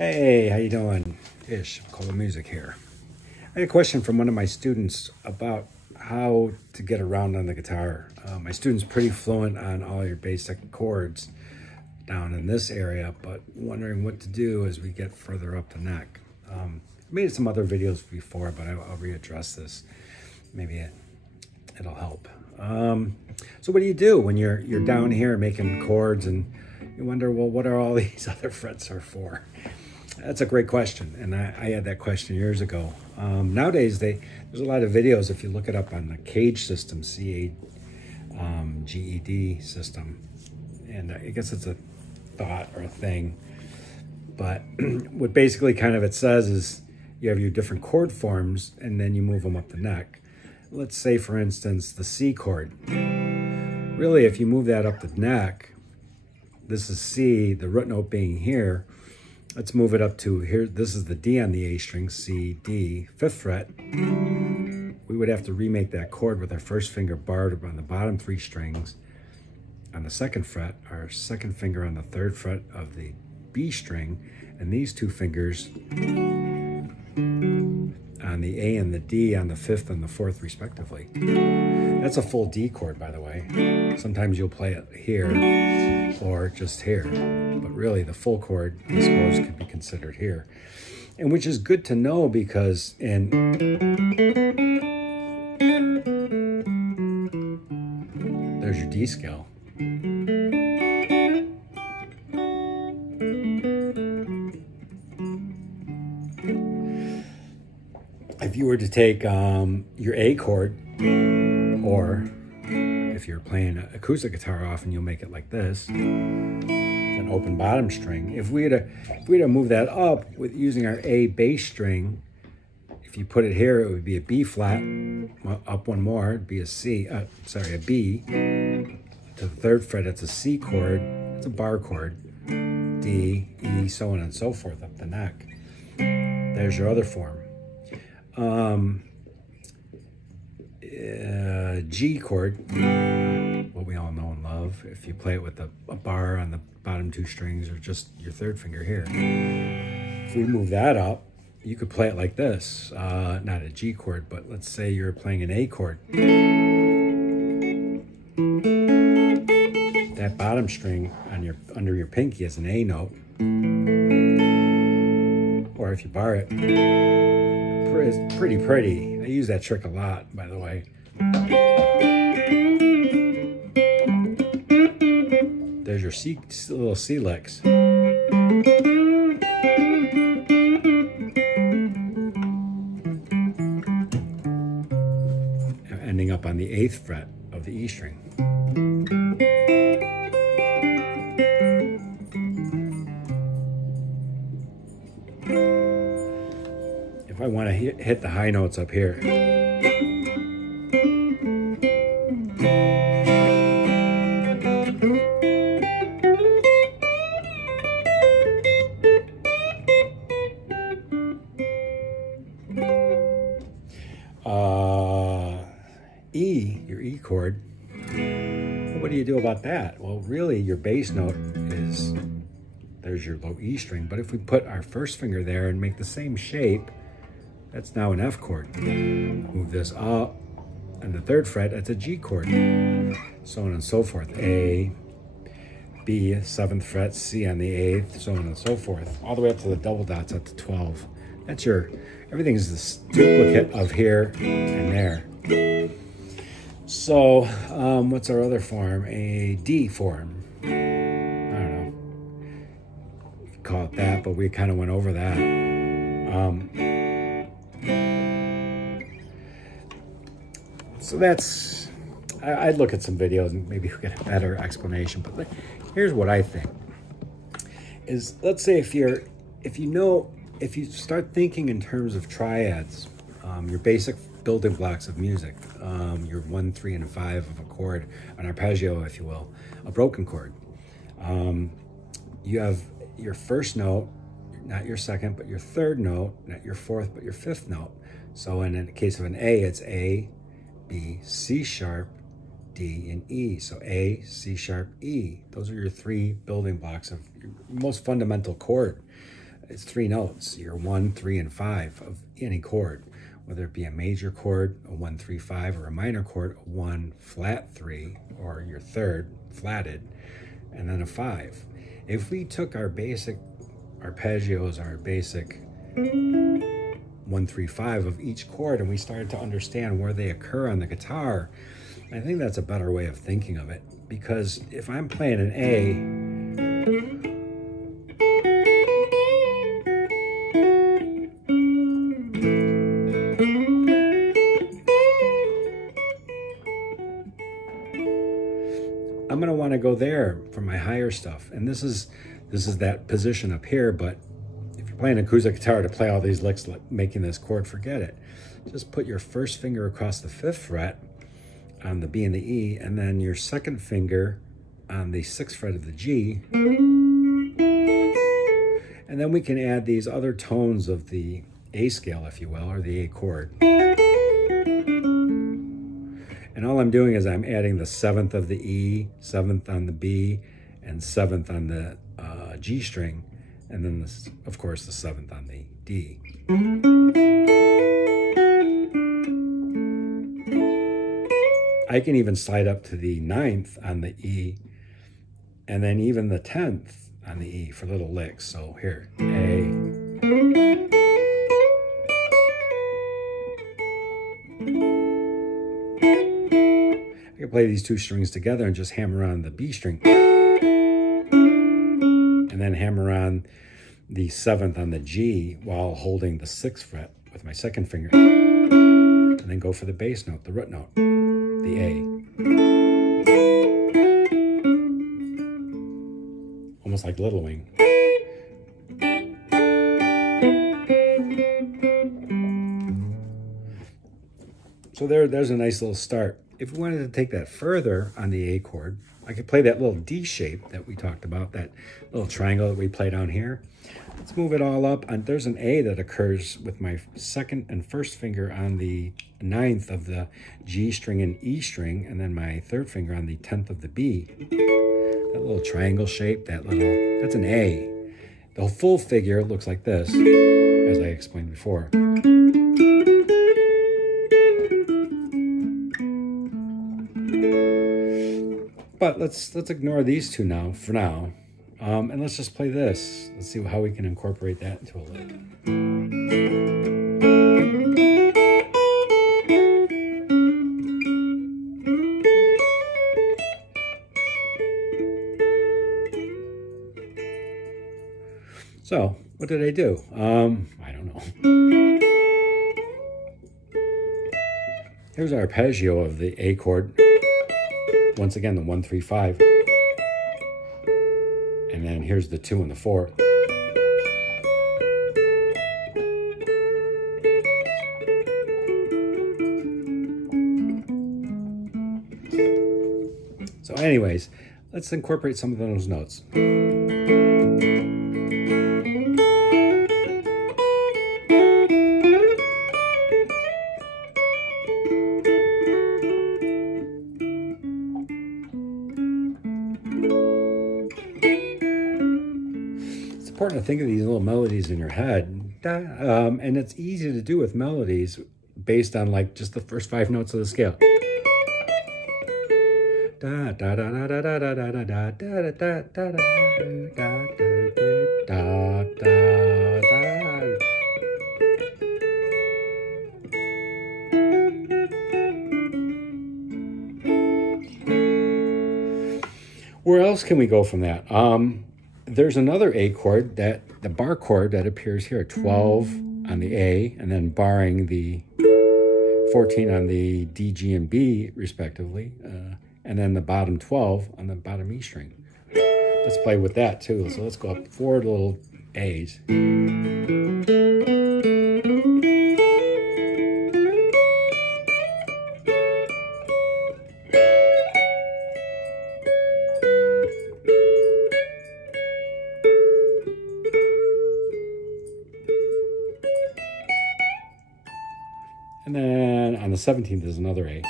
Hey, how you doing? Ish, Cola Music here. I had a question from one of my students about how to get around on the guitar. My student's pretty fluent on all your basic chords down in this area, but wondering what to do as we get further up the neck. I made some other videos before, but I'll readdress this. Maybe it'll help. So what do you do when you're down here making chords and you wonder, well, what are all these other frets are for? That's a great question, and I had that question years ago. Nowadays, there's a lot of videos. If you look it up on the CAGED system, C-A-G-E-D system, and I guess it's a thought or a thing. But what basically kind of it says is you have your different chord forms, and then you move them up the neck. Let's say, for instance, the C chord. Really, if you move that up the neck, this is C, the root note being here. Let's move it up to here. This is the D on the A string, C, D, 5th fret. We would have to remake that chord with our first finger barred on the bottom 3 strings on the 2nd fret, our 2nd finger on the 3rd fret of the B string, and these 2 fingers on the A and the D on the 5th and the 4th respectively. That's a full D chord, by the way. Sometimes you'll play it here or just here, but really the full chord, I suppose, could be considered here. And which is good to know because there's your D scale. If you were to take your A chord, or if you're playing an acoustic guitar often, you'll make it like this, an open bottom string. If we were to move that up with using our A bass string, if you put it here, it would be a B flat, up one more, it'd be a C, a B. To the 3rd fret, it's a C chord, it's a bar chord, D, E, so on and so forth up the neck. There's your other form. G chord, what we all know and love, if you play it with a bar on the bottom 2 strings or just your 3rd finger here. If we move that up, you could play it like this, not a G chord, but let's say you're playing an A chord. That bottom string on under your pinky is an A note, or if you bar it, it's pretty. I use that trick a lot, by the way. There's your little C licks. Ending up on the 8th fret of the E string. If I want to hit the high notes up here, E, your E chord, what do you do about that? Well, really, your bass note is, there's your low E string, but if we put our first finger there and make the same shape, that's now an F chord. Move this up, and the 3rd fret, that's a G chord. So on and so forth. A, B, 7th fret, C on the 8th, so on and so forth. All the way up to the double dots up to 12. That's everything is this duplicate of here and there. So, what's our other form? A D form. I don't know. You could call it that, but we kind of went over that. So that's, I'd look at some videos and maybe we'll get a better explanation, but here's what I think. Is, let's say if you start thinking in terms of triads, your basic building blocks of music, your 1, 3, and 5 of a chord, an arpeggio, if you will, a broken chord. You have your first note, not your 2nd, but your 3rd note, not your 4th, but your 5th note. So in the case of an A, it's A, B, C sharp, D, and E. So A, C sharp, E. Those are your 3 building blocks of your most fundamental chord. it's 3 notes, your 1, 3, and 5 of any chord, whether it be a major chord, a 1, 3, 5, or a minor chord, a 1 flat 3, or your third flatted, and then a 5. If we took our basic arpeggios, our basic 1, 3, 5 of each chord, and we started to understand where they occur on the guitar, I think that's a better way of thinking of it. Because if I'm playing an A, I'm going to want to go there for my higher stuff. And this is that position up here, but if you're playing acoustic guitar to play all these licks, like making this chord, forget it. Just put your first finger across the 5th fret on the B and the E, and then your second finger on the 6th fret of the G. And then we can add these other tones of the A scale, if you will, or the A chord. And all I'm doing is I'm adding the 7th of the E, 7th on the B, and 7th on the G string, and then, of course, the 7th on the D. I can even slide up to the 9th on the E, and then even the 10th on the E for little licks. So here, A. I can play these 2 strings together and just hammer on the B string. And then hammer on the 7th on the G while holding the 6th fret with my second finger. And then go for the bass note, the root note, the A. Almost like Little Wing. So there's a nice little start. If we wanted to take that further on the A chord, I could play that little D shape that we talked about, that little triangle that we play down here. Let's move it all up. And there's an A that occurs with my 2nd and 1st finger on the 9th of the G string and E string, and then my 3rd finger on the 10th of the B. That little triangle shape, that's an A. The full figure looks like this, as I explained before. But let's ignore these 2 now, for now, and let's just play this. Let's see how we can incorporate that into a lick. So, what did I do? I don't know. Here's our arpeggio of the A chord. Once again, the 1, 3, 5. And then here's the 2 and the 4. So anyways, let's incorporate some of those notes. Important to think of these little melodies in your head, and it's easy to do with melodies based on like just the first 5 notes of the scale. Where else can we go from that? There's another A chord, the bar chord that appears here, 12 on the A, and then barring the 14 on the D, G, and B, respectively, and then the bottom 12 on the bottom E string. Let's play with that, too. So let's go up 4 little A's. And then on the 17th is another A.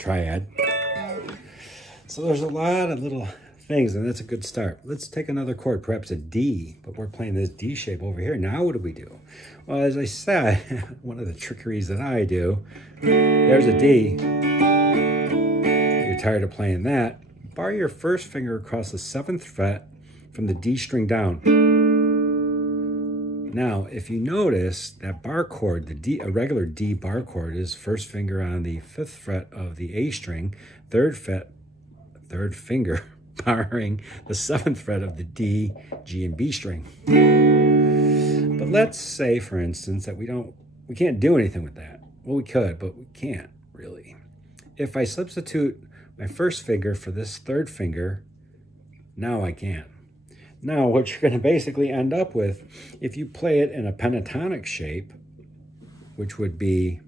triad. So there's a lot of little things, and that's a good start. Let's take another chord, perhaps a D, but we're playing this D shape over here. Now what do we do? Well, as I said, one of the trickeries that I do, there's a D. You're tired of playing that. Bar your first finger across the 7th fret from the D string down. Now, if you notice that bar chord, the D, a regular D bar chord is first finger on the 5th fret of the A string, third finger barring the 7th fret of the D, G, and B string. But let's say, for instance, that we can't do anything with that. Well, we could, but we can't really. If I substitute my first finger for this third finger, now I can. Now, what you're going to basically end up with, if you play it in a pentatonic shape, which would be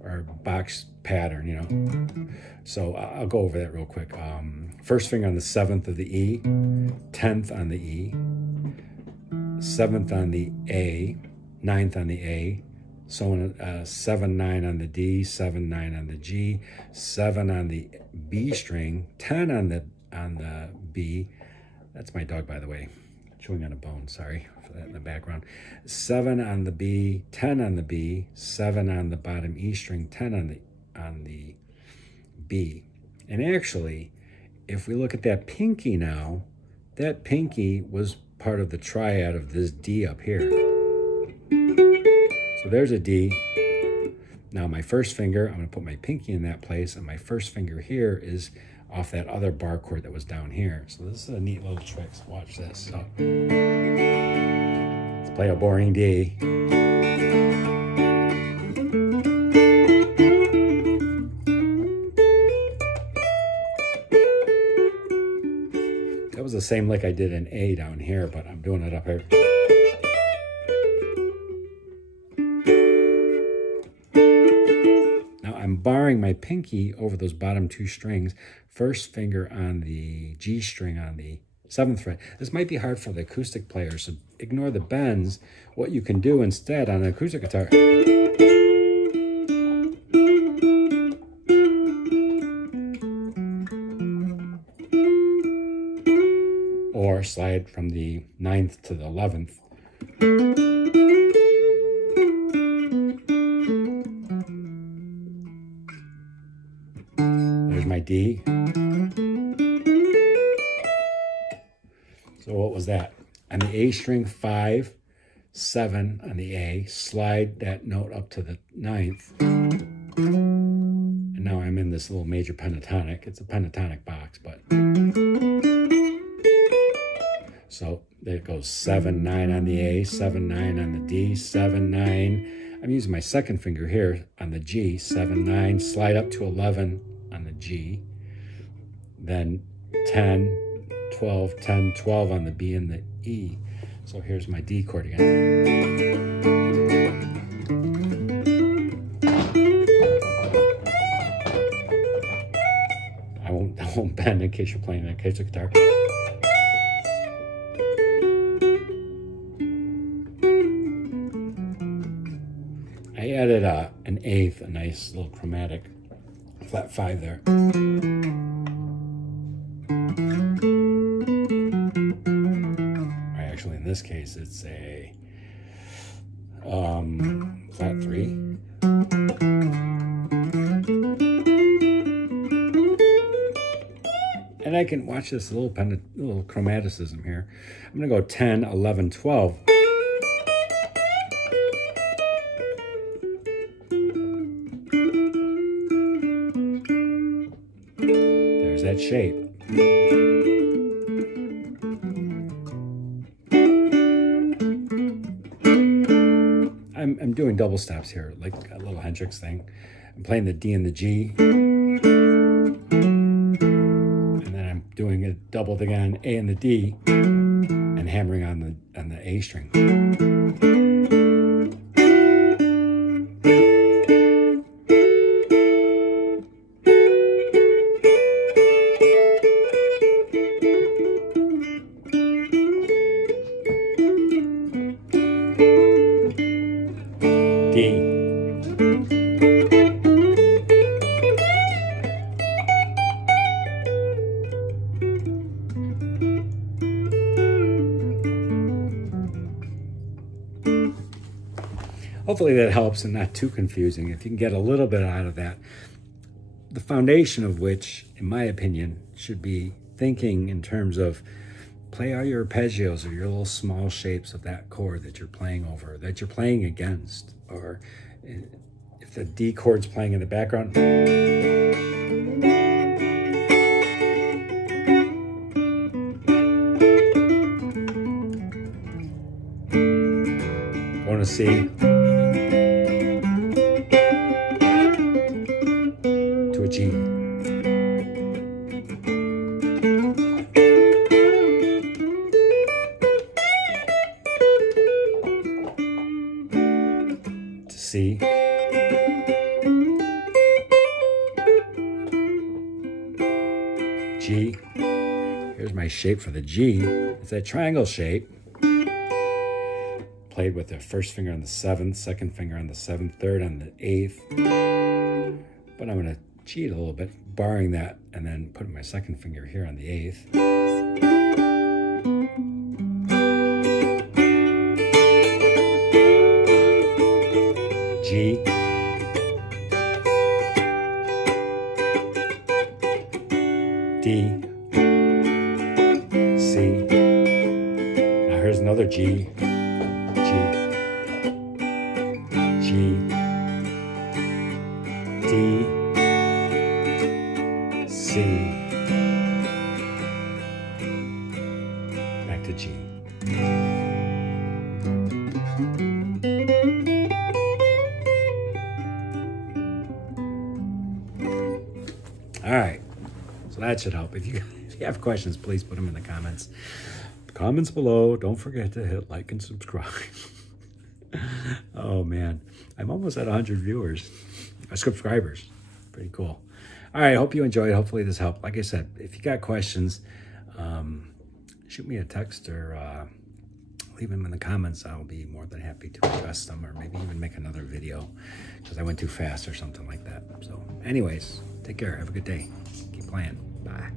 or box pattern, you know. So I'll go over that real quick. First finger on the 7th of the E, 10th on the E, 7th on the A, 9th on the A, so 7, 9 on the D, 7, 9 on the G, 7 on the B string, 10 on the B. That's my dog, by the way, chewing on a bone. Sorry for that in the background. 7 on the B, 10 on the B, 7 on the bottom E string, 10 on the B. And actually, if we look at that pinky now, that pinky was part of the triad of this D up here. So there's a D. Now my first finger, I'm going to put my pinky in that place, and my first finger here is off that other bar chord that was down here. So this is a neat little trick. So watch this. So, let's play a boring D. That was the same lick I did in A down here, but I'm doing it up here. I'm barring my pinky over those bottom 2 strings, first finger on the G string on the 7th fret. This might be hard for the acoustic player, so ignore the bends. What you can do instead on an acoustic guitar, or slide from the 9th to the 11th. There's my D. So what was that? On the A string, 5, 7 on the A, slide that note up to the 9th. And now I'm in this little major pentatonic. It's a pentatonic box, but. So there it goes, 7, 9 on the A, 7, 9 on the D, 7, 9. I'm using my second finger here on the G, 7, 9, slide up to 11 on the G, then 10, 12, 10, 12 on the B and the E. So here's my D chord again. I won't bend in case you're playing an acoustic guitar. I added an 8th, a nice little chromatic, flat 5 there. Actually, in this case, it's a flat 3. And I can watch this little chromaticism here. I'm going to go 10, 11, 12. There's that shape. I'm doing double stops here, like a little Hendrix thing. I'm playing the D and the G. And then I'm doing it doubled again, A and the D, and hammering on the A string. hopefully that helps and not too confusing. If you can get a little bit out of that, the foundation of which, in my opinion, should be thinking in terms of play all your arpeggios or your little small shapes of that chord that you're playing over, that you're playing against, or if the D chord's playing in the background, going to C to a G. C, G. Here's my shape for the G. It's that triangle shape. Played with the first finger on the 7th, second finger on the 7th, third on the 8th. But I'm going to cheat a little bit, barring that, and then put my second finger here on the 8th. G, D, C. Now here's another G, G, G, D, C, back to G. All right, so that should help. If you have questions, please put them in the comments. Comments below. Don't forget to hit like and subscribe. Oh man, I'm almost at 100 viewers, subscribers. Pretty cool. All right, I hope you enjoyed. Hopefully this helped. Like I said, if you got questions, shoot me a text or leave them in the comments. I'll be more than happy to address them, or maybe even make another video because I went too fast or something like that. So anyways, take care. Have a good day. Keep playing. Bye.